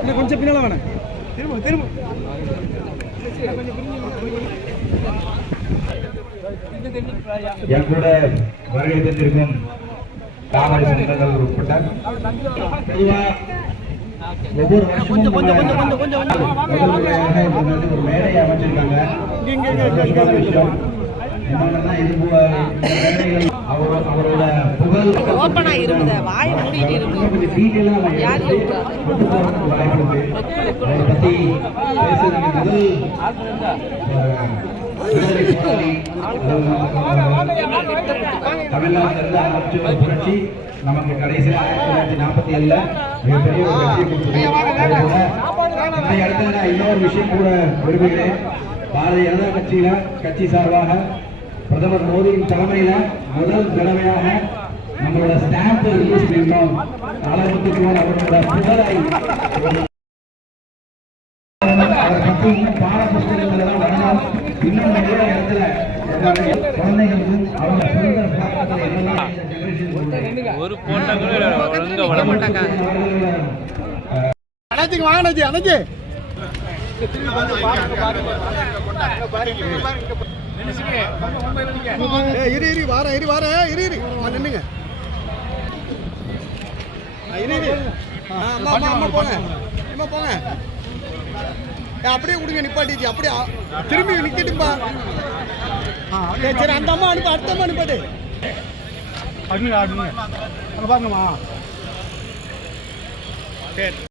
இன்னும் கொஞ்சம் பின்னால வேணாம். திரும்ப என் கூட வருகை தந்திருக்கும் காவல் சொந்தங்கள் உட்பட்ட ஒவ்வொரு வருஷமும் ஒரு மேடையை அமைச்சிருக்காங்க. என்னன்னா இது அவரோட புகழ் ஓப்பனா இருக்குது, வாய் மூடிட்டு இருக்கு. யார் வாய்ப்பு அவரை பத்தி பேசுறதுக்கு தமிழ்நாட்டிலிருந்து ஆரம்பிச்ச புரட்சி நமக்கு கடைசியில் 1947 மிகப்பெரிய ஒரு வெற்றியை கொடுத்தது. இந்த இடத்துல நான் இன்னொரு விஷயம் கூட விரும்புகிறேன். பாரதிய ஜனதா கட்சி சார்பாக பிரதமர் மோடியின் தலைமையில முதல் தடவையாக நம்மளோட ஸ்டாம்ப் ரிலீஸ் பண்ணோம். அளவுக்கு அவரோட புகழை பாட புத்தகங்கள் எல்லாம் வரணும். இன்னும் நிறைய இடத்துல குழந்தைகளுக்கும் அவங்க ஒரு போட்டோ கூட வர மாட்டாங்க. அனைத்து வாங்கினது அனைத்து இரு வார நின்னுங்க. போங்க அப்படியே கொடுங்க, நிப்பாட்டிச்சு அப்படியே திரும்பி நிக்கட்டும்பா. சரி அந்த அம்மா அனுப்ப, அடுத்த அம்மா அனுப்பாட்டு பாருங்கம்மா. சரி.